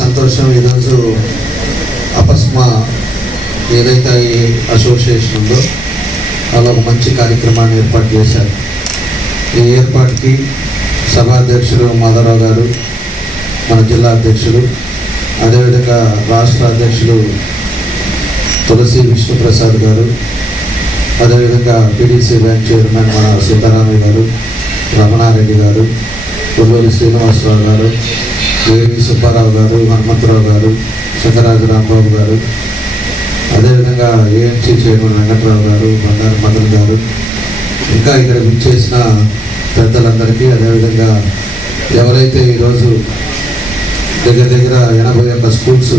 సంతోషం. ఈరోజు అపస్మా ఏదైతే ఈ అసోసియేషన్ ఉందో వాళ్ళు ఒక మంచి కార్యక్రమాన్ని ఏర్పాటు చేశారు. ఈ ఏర్పాటుకి సభాధ్యక్షుడు మాధవరావు గారు, మన జిల్లా అధ్యక్షుడు, అదేవిధంగా రాష్ట్ర అధ్యక్షుడు తులసి విష్ణుప్రసాద్ గారు, అదేవిధంగా పీడీసీ బ్యాంక్ చైర్మన్ మన సీతారామయ్య గారు, రమణారెడ్డి గారు, గుల్లూరి శ్రీనివాసరావు గారు, ఏవి సుబ్బారావు గారు, హనుమంతరావు గారు, శంకరాజు రాంబాబు గారు, అదేవిధంగా ఏఎంసీ చైర్మన్ వెంకట్రావు గారు, బండారు మదన్ గారు, ఇంకా ఇక్కడ విచ్చేసిన పెద్దలందరికీ, అదేవిధంగా ఎవరైతే ఈరోజు దగ్గర 81 స్కూల్స్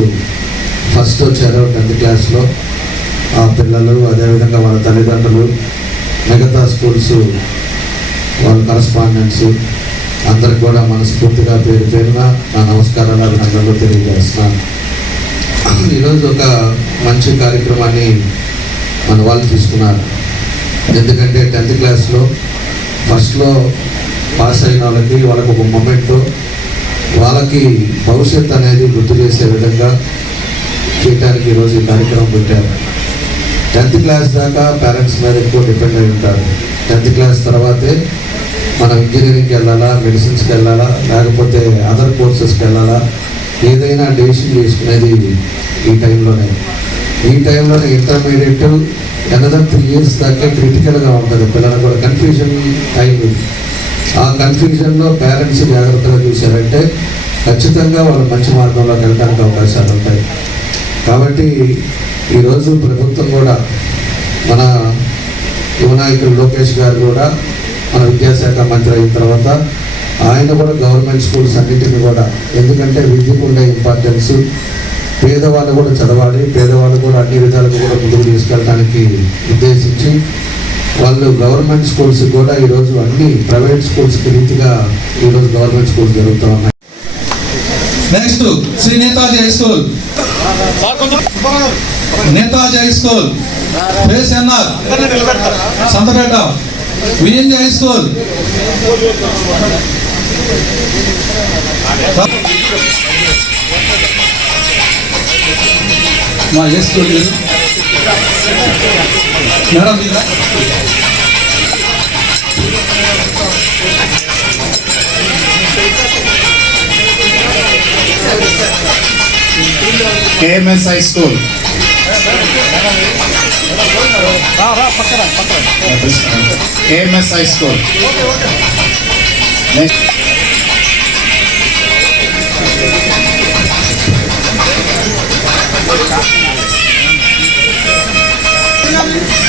ఫస్ట్ వచ్చారో 10th క్లాస్లో ఆ పిల్లలు, అదేవిధంగా వాళ్ళ తల్లిదండ్రులు, మిగతా స్కూల్స్ వాళ్ళ కరస్పాండెంట్స్ అందరికి కూడా మనస్ఫూర్తిగా పేరు పేరున నా నమస్కారాలు అభినందనలు తెలియజేస్తున్నాను. ఈరోజు ఒక మంచి కార్యక్రమాన్ని మన వాళ్ళు తీసుకున్నారు. ఎందుకంటే 10th క్లాస్లో ఫస్ట్లో పాస్ అయిన వాళ్ళకి ఒక మొమెంట్, వాళ్ళకి భవిష్యత్తు అనేది గుర్తు చేసే విధంగా చేయడానికి ఈరోజు ఈ కార్యక్రమం పెట్టారు. 10th క్లాస్ దాకా పేరెంట్స్ మీద ఎక్కువ డిపెండ్ అయి ఉంటారు. 10th క్లాస్ తర్వాతే మనం ఇంజనీరింగ్కి వెళ్ళాలా, మెడిసిన్స్కి వెళ్ళాలా, లేకపోతే అదర్ కోర్సెస్కి వెళ్ళాలా, ఏదైనా డెసిషన్ చేసుకునేది ఈ టైంలోనే. ఈ టైంలోనే ఇంటర్మీడియట్ ఎనదర్ 3 years దాకా క్రిటికల్గా ఉంటుంది. పిల్లలకు కూడా కన్ఫ్యూజన్ టైం. ఆ కన్ఫ్యూజన్లో పేరెంట్స్ జాగ్రత్తగా చూశారంటే ఖచ్చితంగా వాళ్ళు మంచి మార్గంలోకి వెళ్ళడానికి అవకాశాలు ఉంటాయి. కాబట్టి ఈరోజు ప్రభుత్వం కూడా, మన యువనాయకులు లోకేష్ గారు కూడా మన విద్యాశాఖ మంత్రి అయిన తర్వాత ఆయన కూడా గవర్నమెంట్ స్కూల్స్ అన్నింటినీ కూడా, ఎందుకంటే విద్యకు ఉండే ఇంపార్టెన్స్, పేదవాళ్ళు కూడా చదవాలి, పేదవాళ్ళు కూడా అన్ని విధాలుగా కూడా ముందుకు తీసుకెళ్ళడానికి ఉద్దేశించి వాళ్ళు గవర్నమెంట్ స్కూల్స్ కూడా ఈరోజు అన్ని ప్రైవేట్ స్కూల్స్కి రీతిగా ఈరోజు గవర్నమెంట్ స్కూల్స్ జరుగుతూ ఉన్నాయి. Next Shri Netaji high school, Netaji high school, PSNR Santhapeta, VNG high school, మా ఏ స్కూల్ మేడం మీద KMS High School, KMS High School. Next.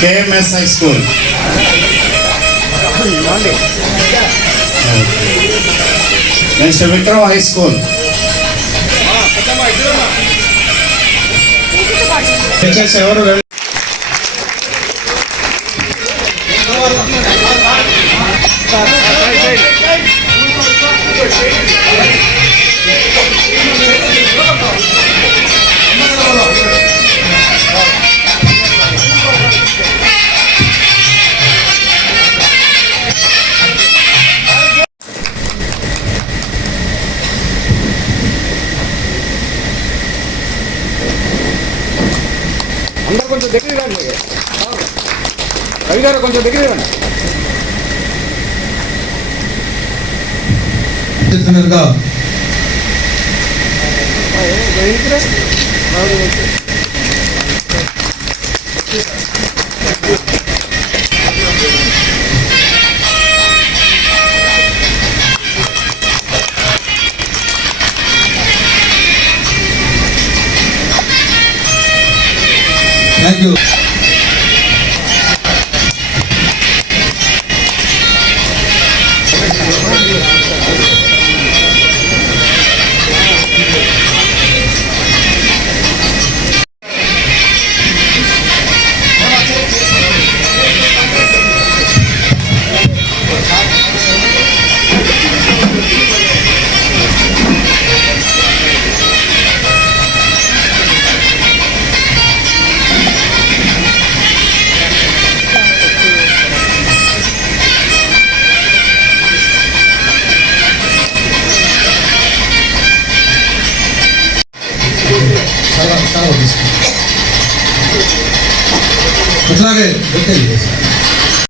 KMS High School. Next, Vikram High School. అందరూ కొంచెం దగ్గర రండి, రవి గారు కొంచెం దగ్గర రండి. Thank you. అట్లాగే